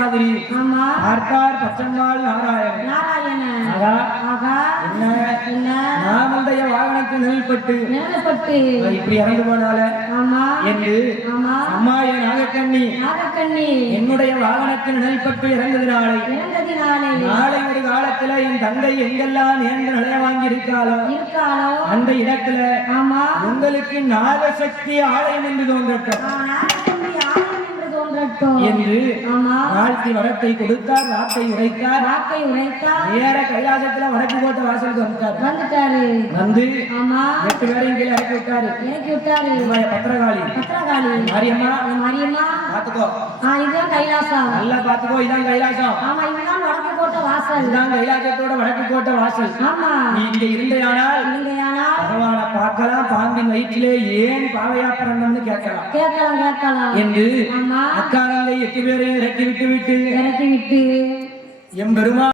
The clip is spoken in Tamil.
மாதிரி பார்த்தார் பச்சம்மாள் நாராயணன். என்ன நாமந்தைய வாகனத்தில் நிழல்பட்டு இப்படி இறந்து போனால என்று அம்மா என் நாகக்கண்ணி என்னுடைய வாகனத்தில் நிழல்பட்டு இறந்ததினாலே நாளை ஒரு காலத்துல என் தந்தை எங்கெல்லாம் நேர்ந்து நிலைய வாங்கி இருக்காளோ அந்த இடத்துல உங்களுக்கு நாகசக்தி ஆலயம் என்று தோன்றட்டும் என்று வாழ்த்தி வரத்தை கொடுத்தார். ராத்தை உரைத்தார். நேர கைலாசத்துல வடக்கு கோட்டை வாசலுக்கு வந்துட்டாரு. வந்து 8 பேரையும் கீழே இறக்கி விட்டாரு. பத்திரகாளி மாரியம்மா பாத்துக்கோ, இதுதான் கைலாசம். நல்லா பாத்துக்கோ, இதான் கைலாசம். வடக்கு கோட்டை வாசல். இதுதான் கைலாசத்தோட வடக்கு கோட்டை வாசல். நீ இங்க இருந்தையானால் பகவானை பார்க்கலாம். பாம்பின் வயிற்றிலே ஏன் பாவையா பிறந்தம்னு கேட்கலாம் என்று அக்காரங்களை 8 பேரையும் இறக்கி விட்டு எம்பெருமா